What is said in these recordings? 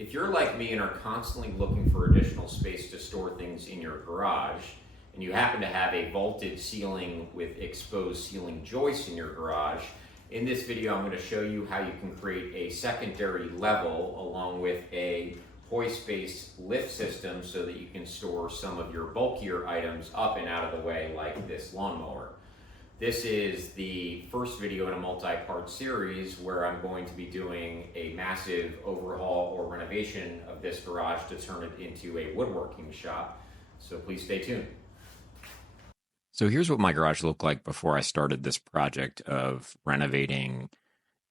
If you're like me and are constantly looking for additional space to store things in your garage, and you happen to have a vaulted ceiling with exposed ceiling joists in your garage, in this video I'm going to show you how you can create a secondary level along with a hoist-based lift system so that you can store some of your bulkier items up and out of the way, like this lawnmower. This is the first video in a multi-part series where I'm going to be doing a massive overhaul or renovation of this garage to turn it into a woodworking shop. So please stay tuned. So here's what my garage looked like before I started this project of renovating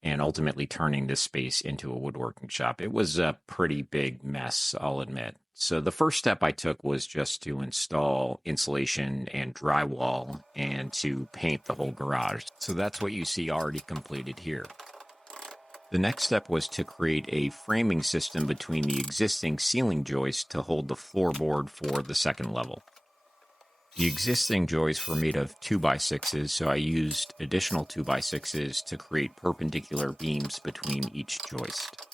and ultimately turning this space into a woodworking shop. It was a pretty big mess, I'll admit. So the first step I took was just to install insulation and drywall and to paint the whole garage. So that's what you see already completed here. The next step was to create a framing system between the existing ceiling joists to hold the floorboard for the second level. The existing joists were made of 2x6s, so I used additional 2x6s to create perpendicular beams between each joist.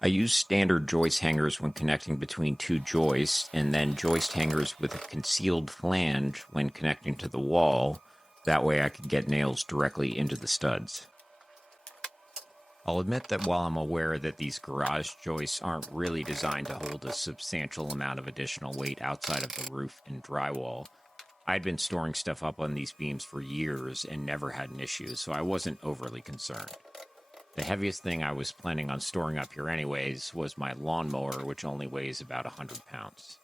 I used standard joist hangers when connecting between two joists, and then joist hangers with a concealed flange when connecting to the wall. That way I could get nails directly into the studs. I'll admit that while I'm aware that these garage joists aren't really designed to hold a substantial amount of additional weight outside of the roof and drywall, I'd been storing stuff up on these beams for years and never had an issue, so I wasn't overly concerned. The heaviest thing I was planning on storing up here anyways was my lawnmower, which only weighs about 100 pounds.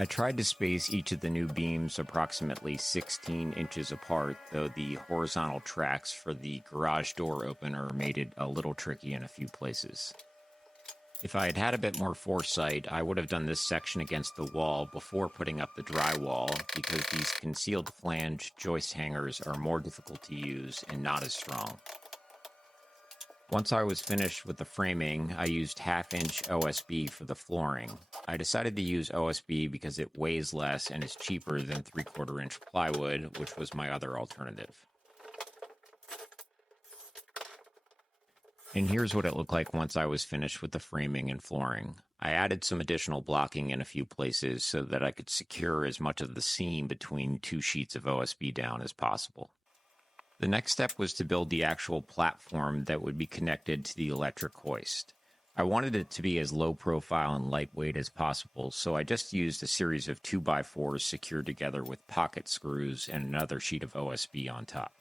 I tried to space each of the new beams approximately 16 inches apart, though the horizontal tracks for the garage door opener made it a little tricky in a few places. If I had had a bit more foresight, I would have done this section against the wall before putting up the drywall, because these concealed flange joist hangers are more difficult to use and not as strong. Once I was finished with the framing, I used 1/2-inch OSB for the flooring. I decided to use OSB because it weighs less and is cheaper than 3/4-inch plywood, which was my other alternative. And here's what it looked like once I was finished with the framing and flooring. I added some additional blocking in a few places so that I could secure as much of the seam between two sheets of OSB down as possible. The next step was to build the actual platform that would be connected to the electric hoist. I wanted it to be as low profile and lightweight as possible, so I just used a series of 2x4s secured together with pocket screws and another sheet of OSB on top.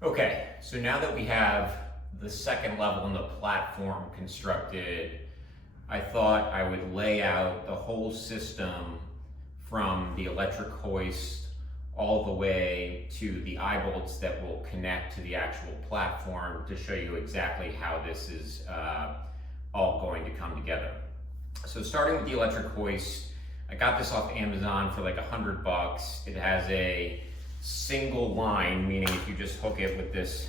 Okay, so now that we have the second level in the platform constructed, I thought I would lay out the whole system from the electric hoist all the way to the eye bolts that will connect to the actual platform to show you exactly how this is all going to come together. So starting with the electric hoist, I got this off Amazon for like $100. It has a single line, meaning if you just hook it with this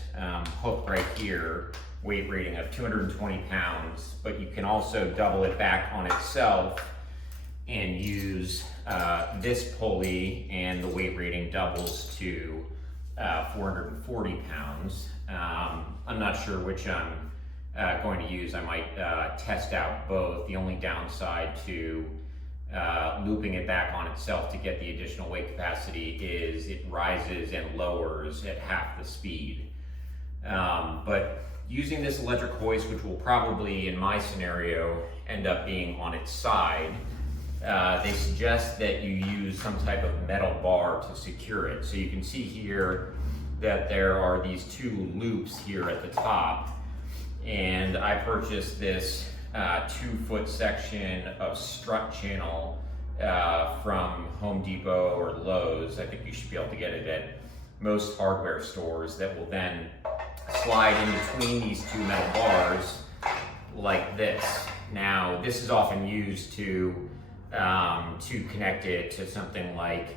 hook right here, weight rating of 220 pounds, but you can also double it back on itself and use this pulley, and the weight rating doubles to 440 pounds. I'm not sure which I'm going to use. I might test out both. The only downside to looping it back on itself to get the additional weight capacity is it rises and lowers at half the speed. But using this electric hoist, which will probably, in my scenario, end up being on its side, they suggest that you use some type of metal bar to secure it. So you can see here that there are these two loops here at the top, and I purchased this 2-foot section of strut channel from Home Depot or Lowe's. I think you should be able to get it at most hardware stores, that will then slide in between these two metal bars like this. Now, this is often used to connect it to something like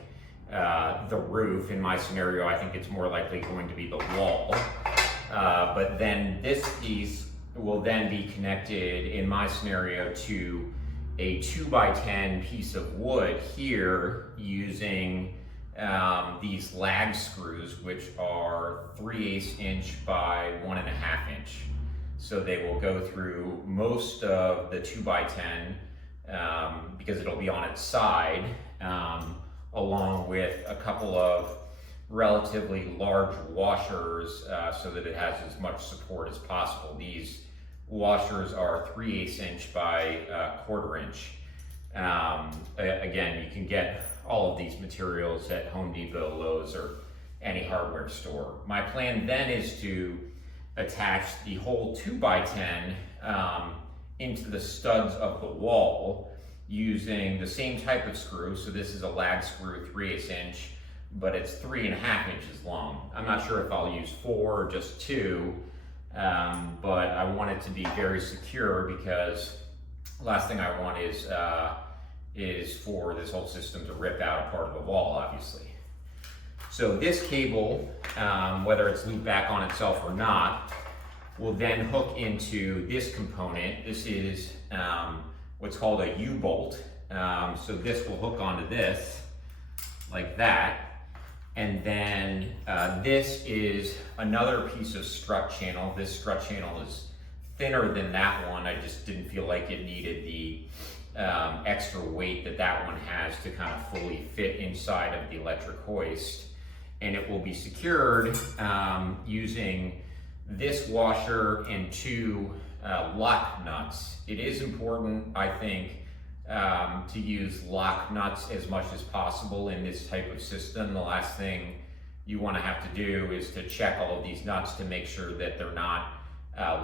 the roof. In my scenario, I think it's more likely going to be the wall. But then this piece will then be connected, in my scenario, to a 2x10 piece of wood here using these lag screws, which are 3/8 inch by 1.5 inch. So they will go through most of the 2x10 because it'll be on its side, along with a couple of relatively large washers so that it has as much support as possible. These washers are 3/8 inch by 1/4 inch. Again, you can get all of these materials at Home Depot, Lowe's, or any hardware store. My plan then is to attach the whole 2x10 into the studs of the wall using the same type of screw. So this is a lag screw, 3/8 inch, but it's 3.5 inches long. I'm not sure if I'll use 4 or just 2, but I want it to be very secure because the last thing I want is for this whole system to rip out a part of the wall, obviously. So this cable, whether it's looped back on itself or not, will then hook into this component. This is what's called a U-bolt. So this will hook onto this like that. And then this is another piece of strut channel. This strut channel is thinner than that one. I just didn't feel like it needed the extra weight that that one has to kind of fully fit inside of the electric hoist. And it will be secured using this washer and 2 lock nuts. It is important, I think, to use lock nuts as much as possible in this type of system. The last thing you want to have to do is to check all of these nuts to make sure that they're not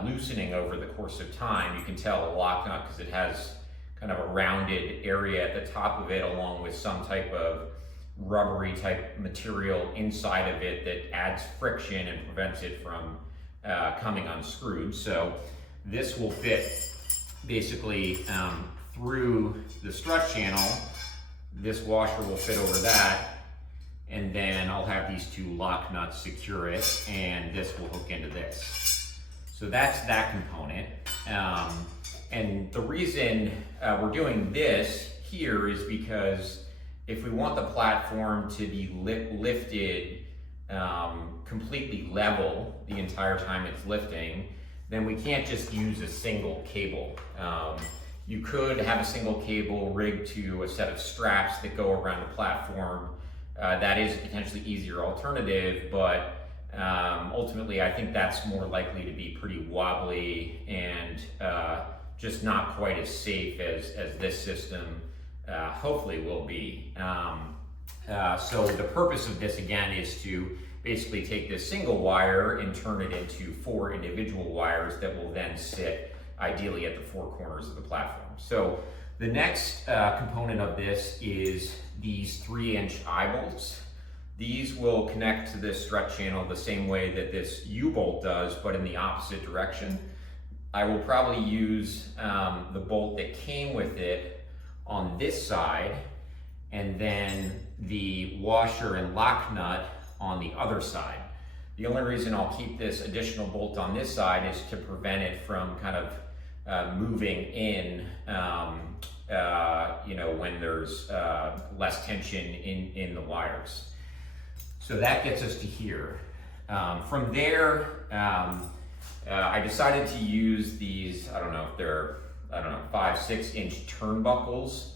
loosening over the course of time. You can tell a lock nut because it has kind of a rounded area at the top of it, along with some type of rubbery type material inside of it that adds friction and prevents it from coming unscrewed. So this will fit basically through the strut channel. This washer will fit over that, and then I'll have these 2 lock nuts secure it, and this will hook into this. So that's that component. And the reason we're doing this here is because if we want the platform to be lifted completely level the entire time it's lifting, then we can't just use a single cable. You could have a single cable rigged to a set of straps that go around the platform. That is a potentially easier alternative, but ultimately I think that's more likely to be pretty wobbly and just not quite as safe as this system hopefully will be. So the purpose of this again is to basically take this single wire and turn it into 4 individual wires that will then sit ideally at the 4 corners of the platform. So the next component of this is these 3-inch eye bolts. These will connect to this strut channel the same way that this U-bolt does, but in the opposite direction. I will probably use the bolt that came with it on this side, and then the washer and lock nut on the other side. The only reason I'll keep this additional bolt on this side is to prevent it from kind of moving in, when there's less tension in the wires. So that gets us to here. From there, I decided to use these, I don't know if they're, 5-6 inch turnbuckles.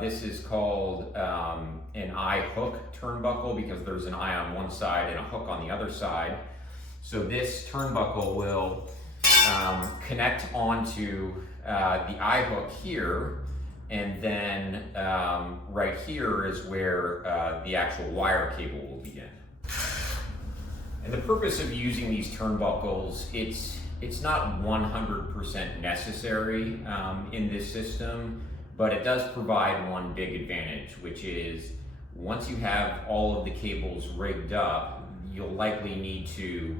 This is called an eye hook turnbuckle because there's an eye on one side and a hook on the other side. So this turnbuckle will connect onto the eye hook here, and then right here is where the actual wire cable will begin. And the purpose of using these turnbuckles, it's not 100% necessary in this system, but it does provide one big advantage, which is once you have all of the cables rigged up, you'll likely need to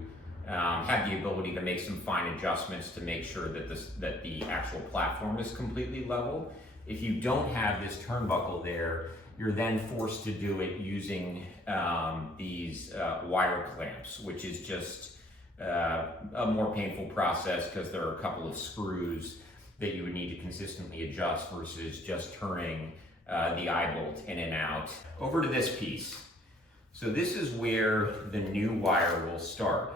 have the ability to make some fine adjustments to make sure that the actual platform is completely level. If you don't have this turnbuckle there, you're then forced to do it using these wire clamps, which is just a more painful process because there are a couple of screws that you would need to consistently adjust versus just turning the eye bolt in and out. Over to this piece. So this is where the new wire will start.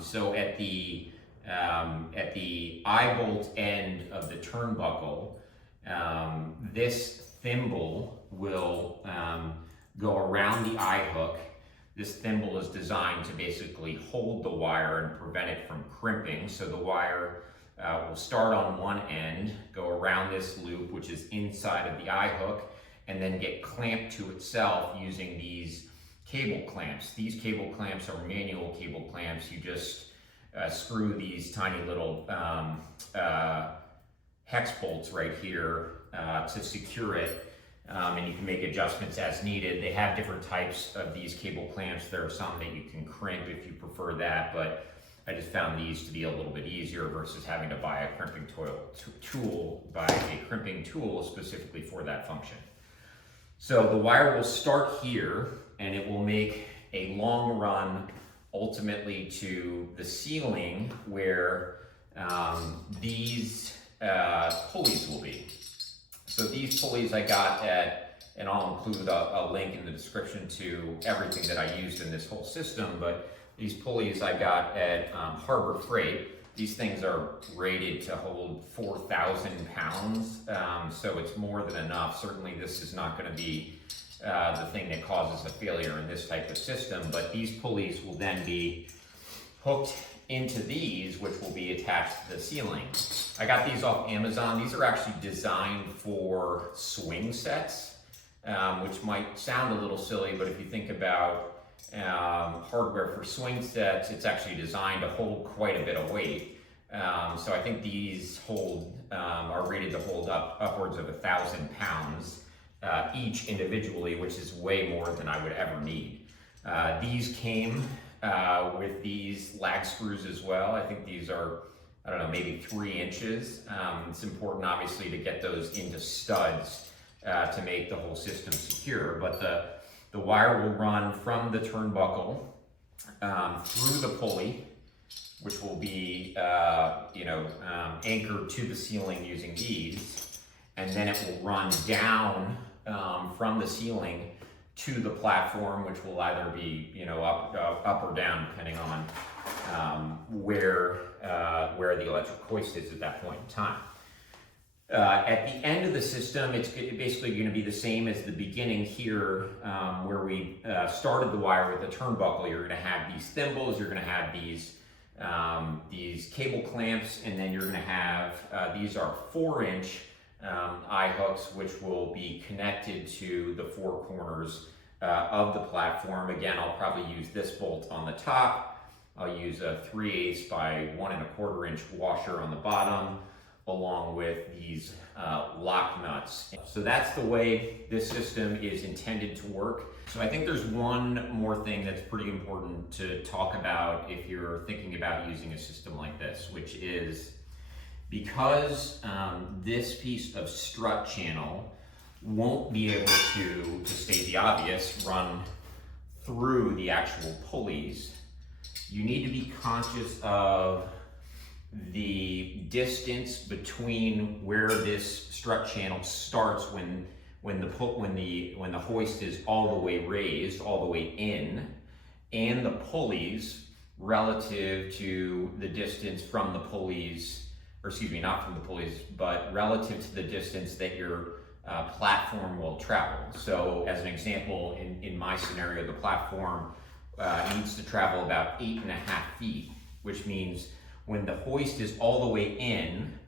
So at the eye bolt end of the turnbuckle, this thimble will go around the eye hook. This thimble is designed to basically hold the wire and prevent it from crimping. So the wire will start on one end, go around this loop, which is inside of the eye hook, and then get clamped to itself using these cable clamps. These cable clamps are manual cable clamps. You just screw these tiny little hex bolts right here to secure it, and you can make adjustments as needed. They have different types of these cable clamps. There are some that you can crimp if you prefer that, but I just found these to be a little bit easier versus having to buy a crimping tool specifically for that function. So the wire will start here, and it will make a long run ultimately to the ceiling where these pulleys will be. So these pulleys I got at, and I'll include a link in the description to everything that I used in this whole system, but these pulleys I got at Harbor Freight. These things are rated to hold 4,000 pounds, so it's more than enough. Certainly this is not going to be the thing that causes a failure in this type of system, but these pulleys will then be hooked into these, which will be attached to the ceiling. I got these off Amazon. These are actually designed for swing sets, which might sound a little silly, but if you think about hardware for swing sets, it's actually designed to hold quite a bit of weight. So I think these are rated to hold upwards of 1,000 pounds each individually, which is way more than I would ever need. These came with these lag screws as well. I think these are, I don't know, maybe 3 inches. It's important obviously to get those into studs to make the whole system secure, but the wire will run from the turnbuckle through the pulley, which will be anchored to the ceiling using these, and then it will run down from the ceiling to the platform, which will either be up or down depending on where the electric hoist is at that point in time. At the end of the system, it's basically going to be the same as the beginning here, where we started the wire with the turnbuckle. You're going to have these thimbles, you're going to have these cable clamps, and then you're going to have these are 4-inch eye hooks, which will be connected to the 4 corners of the platform. Again, I'll probably use this bolt on the top. I'll use a 3/8 by 1 1/4 inch washer on the bottom, along with these lock nuts. So that's the way this system is intended to work. So I think there's one more thing that's pretty important to talk about if you're thinking about using a system like this, which is because this piece of strut channel won't be able to state the obvious, run through the actual pulleys, you need to be conscious of the distance between where this strut channel starts when the hoist is all the way raised, all the way in, and the pulleys relative to the distance from the pulleys, or excuse me, not from the pulleys, but relative to the distance that your platform will travel. So as an example, in my scenario, the platform needs to travel about 8.5 feet, which means when the hoist is all the way in,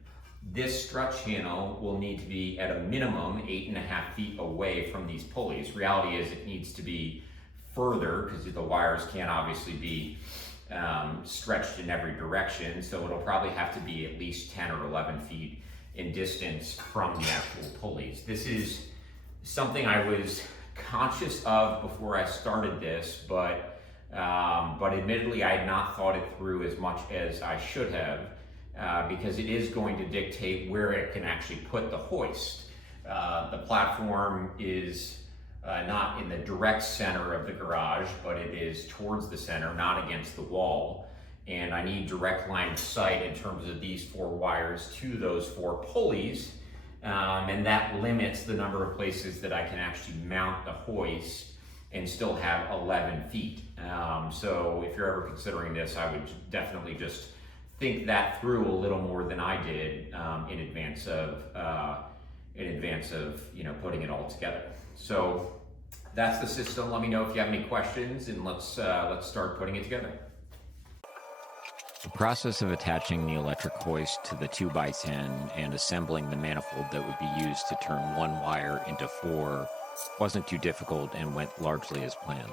this strut channel will need to be at a minimum 8.5 feet away from these pulleys. Reality is it needs to be further because the wires can't obviously be stretched in every direction. So it'll probably have to be at least 10 or 11 feet in distance from the actual pulleys. This is something I was conscious of before I started this, but admittedly I had not thought it through as much as I should have, because it is going to dictate where it can actually put the hoist. The platform is not in the direct center of the garage, but it is towards the center, not against the wall. and I need direct line of sight in terms of these 4 wires to those 4 pulleys, and that limits the number of places that I can actually mount the hoist and still have 11 feet. So if you're ever considering this, I would definitely just think that through a little more than I did in advance of putting it all together. So that's the system. Let me know if you have any questions, and let's start putting it together. The process of attaching the electric hoist to the 2x10 and assembling the manifold that would be used to turn 1 wire into 4 wasn't too difficult and went largely as planned.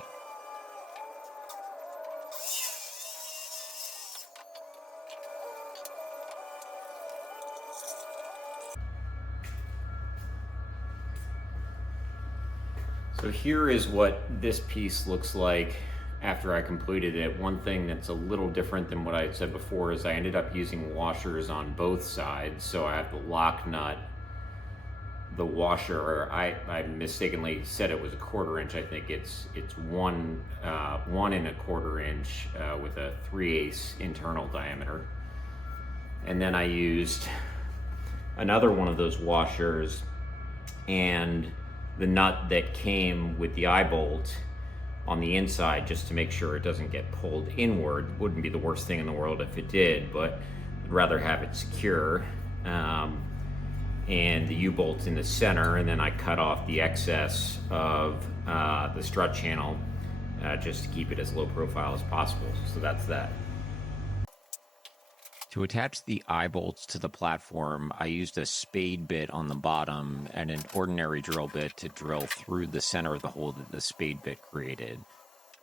So here is what this piece looks like after I completed it. One thing that's a little different than what I had said before is I ended up using washers on both sides. So I have the lock nut, the washer, I mistakenly said it was 1/4 inch. I think it's 1 1¼ inch with a 3/8 internal diameter. And then I used another one of those washers and the nut that came with the eye bolt on the inside, just to make sure it doesn't get pulled inward. Wouldn't be the worst thing in the world if it did, but I'd rather have it secure. And the U-bolt in the center, and then I cut off the excess of the strut channel just to keep it as low profile as possible. So that's that. To attach the eye bolts to the platform, I used a spade bit on the bottom and an ordinary drill bit to drill through the center of the hole that the spade bit created.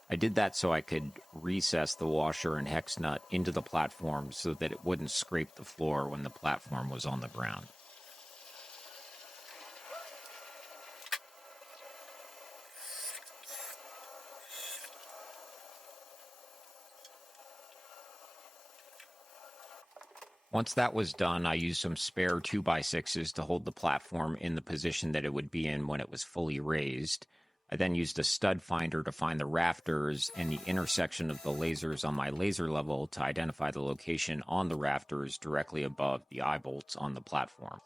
I did that so I could recess the washer and hex nut into the platform so that it wouldn't scrape the floor when the platform was on the ground. Once that was done, I used some spare 2x6s to hold the platform in the position that it would be in when it was fully raised. I then used a stud finder to find the rafters and the intersection of the lasers on my laser level to identify the location on the rafters directly above the eye bolts on the platform.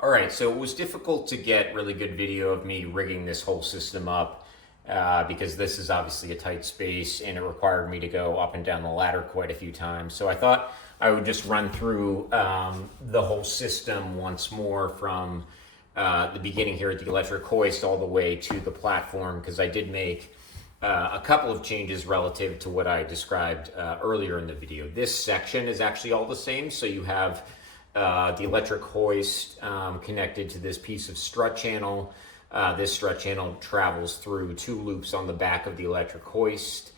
All right, so it was difficult to get really good video of me rigging this whole system up because this is obviously a tight space and it required me to go up and down the ladder quite a few times. So I thought I would just run through the whole system once more from the beginning here at the electric hoist all the way to the platform, because I did make a couple of changes relative to what I described earlier in the video. This section is actually all the same. So you have the electric hoist connected to this piece of strut channel. This strut channel travels through 2 loops on the back of the electric hoist.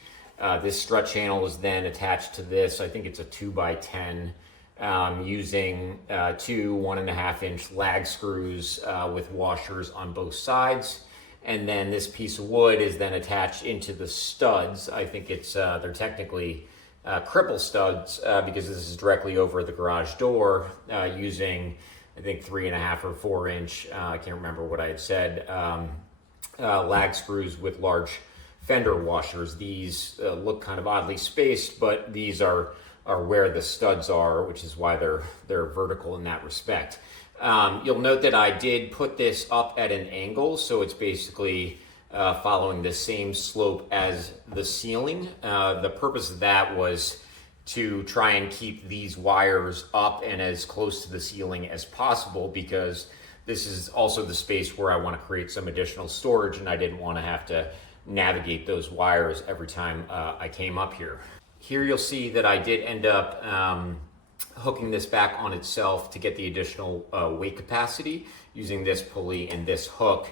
This strut channel is then attached to this, I think it's a 2x10, using 2 1.5-inch lag screws with washers on both sides. And then this piece of wood is then attached into the studs. I think it's they're technically cripple studs because this is directly over the garage door using, I think, 3.5 or 4-inch, I can't remember what I had said, lag screws with large fender washers. These look kind of oddly spaced, but these are where the studs are, which is why they're vertical in that respect. You'll note that I did put this up at an angle, so it's basically following the same slope as the ceiling. The purpose of that was to try and keep these wires up and as close to the ceiling as possible, because this is also the space where I want to create some additional storage, and I didn't want to have to navigate those wires every time I came up here. Here you'll see that I did end up hooking this back on itself to get the additional weight capacity using this pulley and this hook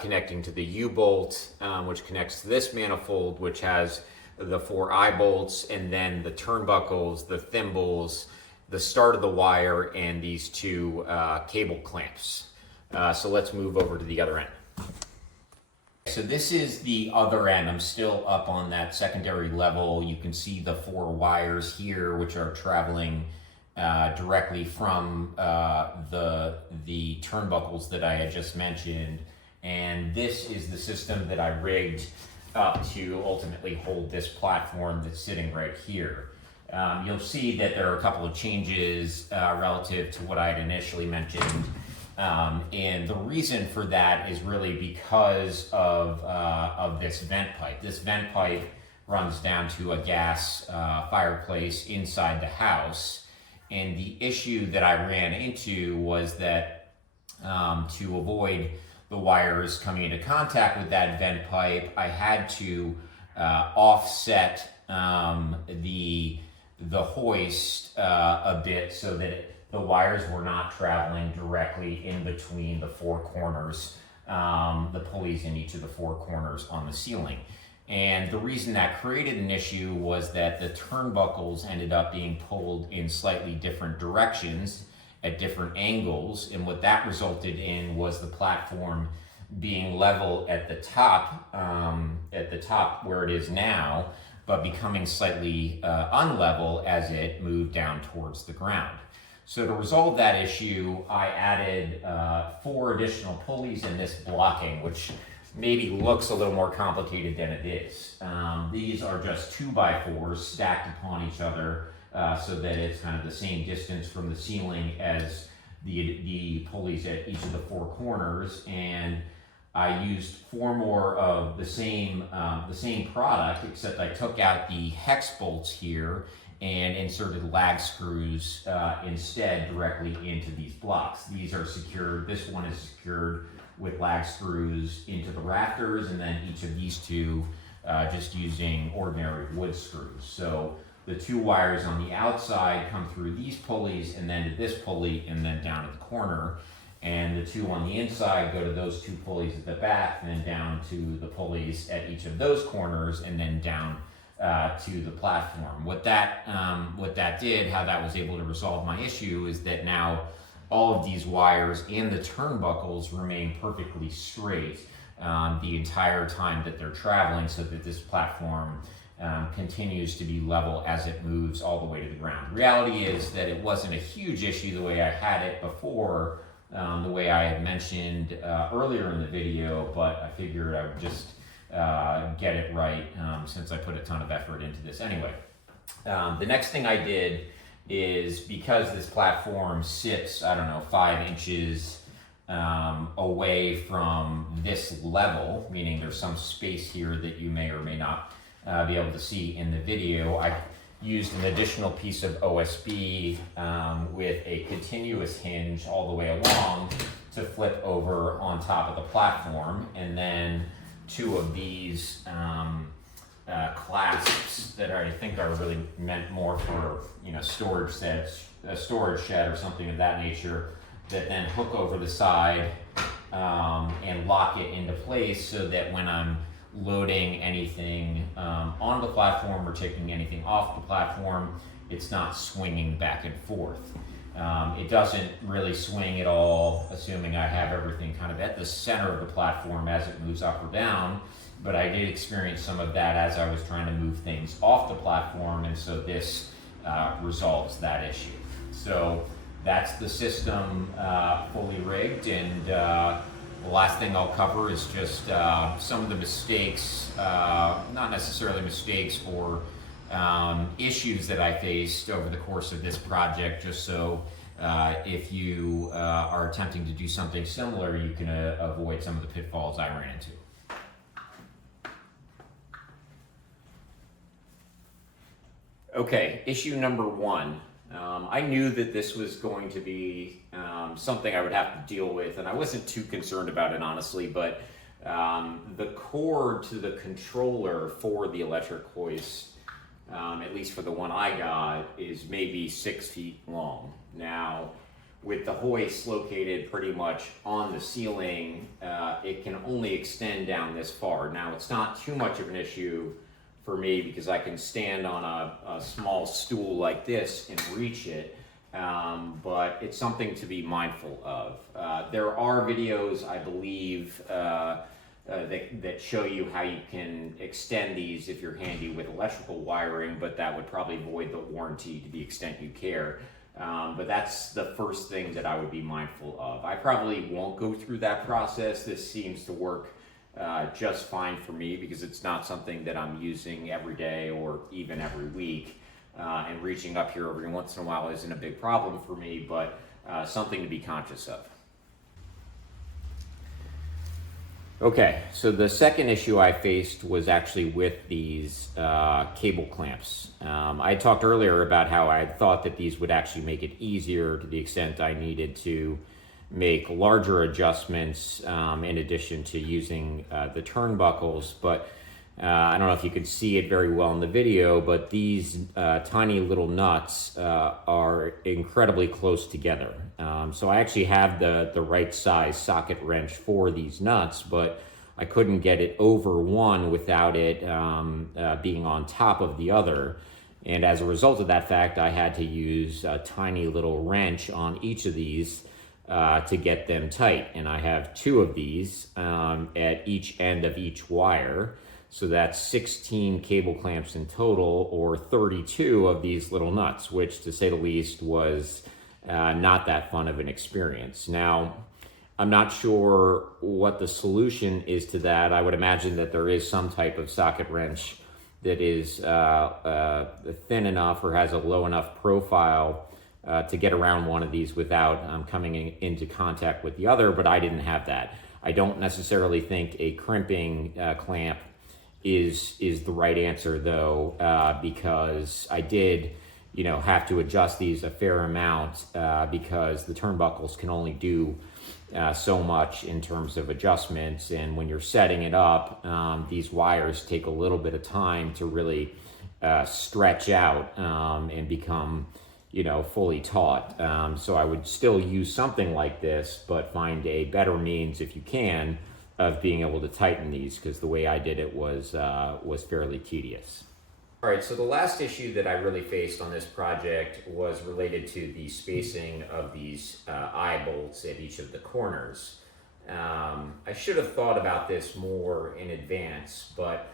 connecting to the U-bolt, which connects to this manifold, which has the 4 eye bolts, and then the turnbuckles, the thimbles, the start of the wire, and these 2 cable clamps. So let's move over to the other end. So this is the other end. I'm still up on that secondary level. You can see the 4 wires here, which are traveling directly from the turnbuckles that I had just mentioned. And this is the system that I rigged up to ultimately hold this platform that's sitting right here. You'll see that there are a couple of changes relative to what I had initially mentioned. And the reason for that is really because of this vent pipe. This vent pipe runs down to a gas fireplace inside the house. And the issue that I ran into was that to avoid the wires coming into contact with that vent pipe, I had to offset the hoist a bit so that the wires were not traveling directly in between the four corners, the pulleys in each of the four corners on the ceiling. And the reason that created an issue was that the turnbuckles ended up being pulled in slightly different directions at different angles, and what that resulted in was the platform being level at the top where it is now, but becoming slightly unlevel as it moved down towards the ground. So to resolve that issue, I added 4 additional pulleys in this blocking, which maybe looks a little more complicated than it is. These are just 2x4s stacked upon each other so that it's kind of the same distance from the ceiling as the pulleys at each of the 4 corners. And I used 4 more of the same product, except I took out the hex bolts here and inserted lag screws instead directly into these blocks. These are secured, this one is secured with lag screws into the rafters, and then each of these 2 just using ordinary wood screws. So the 2 wires on the outside come through these pulleys and then to this pulley and then down at the corner. And the 2 on the inside go to those 2 pulleys at the back and then down to the pulleys at each of those corners and then down to the platform. What that did, how that was able to resolve my issue, is that now all of these wires and the turnbuckles remain perfectly straight the entire time that they're traveling, so that this platform continues to be level as it moves all the way to the ground. The reality is that it wasn't a huge issue the way I had it before, the way I had mentioned earlier in the video, but I figured I would just get it right since I put a ton of effort into this anyway. The next thing I did is, because this platform sits, 5 inches away from this level, meaning there's some space here that you may or may not be able to see in the video, I used an additional piece of OSB with a continuous hinge all the way along to flip over on top of the platform, and then 2 of these clasps that I think are really meant more for storage sets, a storage shed or something of that nature, that then hook over the side and lock it into place so that when I'm loading anything on the platform or taking anything off the platform, it's not swinging back and forth. It doesn't really swing at all, assuming I have everything kind of at the center of the platform as it moves up or down, but I did experience some of that as I was trying to move things off the platform, and so this resolves that issue. So that's the system fully rigged, and the last thing I'll cover is just some of the mistakes, not necessarily mistakes or issues that I faced over the course of this project, just so if you are attempting to do something similar, you can avoid some of the pitfalls I ran into. Okay, issue number 1. I knew that this was going to be something I would have to deal with, and I wasn't too concerned about it, honestly, but the cord to the controller for the electric hoist, at least for the one I got, is maybe 6 feet long. Now, with the hoist located pretty much on the ceiling, it can only extend down this far. Now, it's not too much of an issue for me because I can stand on a small stool like this and reach it, but it's something to be mindful of. There are videos, I believe, that show you how you can extend these if you're handy with electrical wiring, but that would probably void the warranty to the extent you care. But that's the first thing that I would be mindful of. I probably won't go through that process. This seems to work just fine for me because it's not something that I'm using every day or even every week. And reaching up here every once in a while isn't a big problem for me, but something to be conscious of. Okay, so the second issue I faced was actually with these cable clamps. I talked earlier about how I thought that these would actually make it easier to the extent I needed to make larger adjustments in addition to using the turnbuckles, but I don't know if you could see it very well in the video, but these tiny little nuts are incredibly close together. So I actually have the right size socket wrench for these nuts, but I couldn't get it over one without it being on top of the other. And as a result of that fact, I had to use a tiny little wrench on each of these to get them tight. And I have two of these at each end of each wire. So that's 16 cable clamps in total, or 32 of these little nuts, which to say the least was not that fun of an experience. Now, I'm not sure what the solution is to that. I would imagine that there is some type of socket wrench that is thin enough or has a low enough profile to get around one of these without coming into contact with the other, but I didn't have that. I don't necessarily think a crimping clamp is the right answer though, because I did, have to adjust these a fair amount because the turnbuckles can only do so much in terms of adjustments, and when you're setting it up, these wires take a little bit of time to really stretch out and become fully taut. So I would still use something like this, but find a better means, if you can, of being able to tighten these, because the way I did it was fairly tedious. All right, so the last issue that I really faced on this project was related to the spacing of these eye bolts at each of the corners. I should have thought about this more in advance, but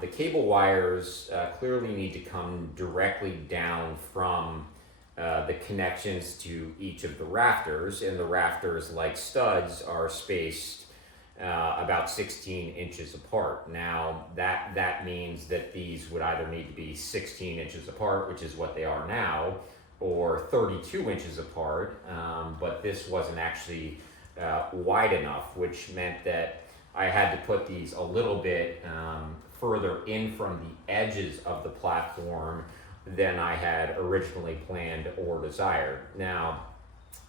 the cable wires clearly need to come directly down from the connections to each of the rafters, and the rafters, like studs, are spaced about 16 inches apart. Now that means that these would either need to be 16 inches apart, which is what they are now, or 32 inches apart, but this wasn't actually wide enough, which meant that I had to put these a little bit further in from the edges of the platform than I had originally planned or desired. Now,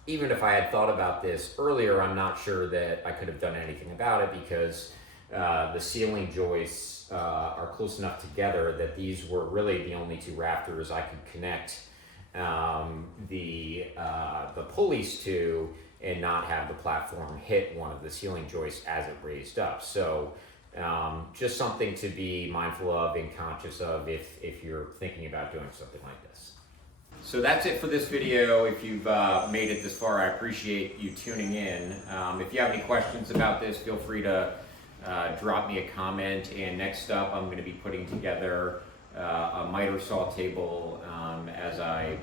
even if I had thought about this earlier, I'm not sure that I could have done anything about it, because the ceiling joists are close enough together that these were really the only two rafters I could connect the pulleys to and not have the platform hit one of the ceiling joists as it raised up. So just something to be mindful of and conscious of if you're thinking about doing something like this. So that's it for this video. If you've made it this far, I appreciate you tuning in. If you have any questions about this, feel free to drop me a comment. And next up, I'm going to be putting together a miter saw table as I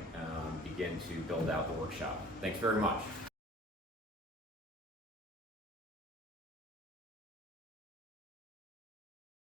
begin to build out the workshop. Thanks very much.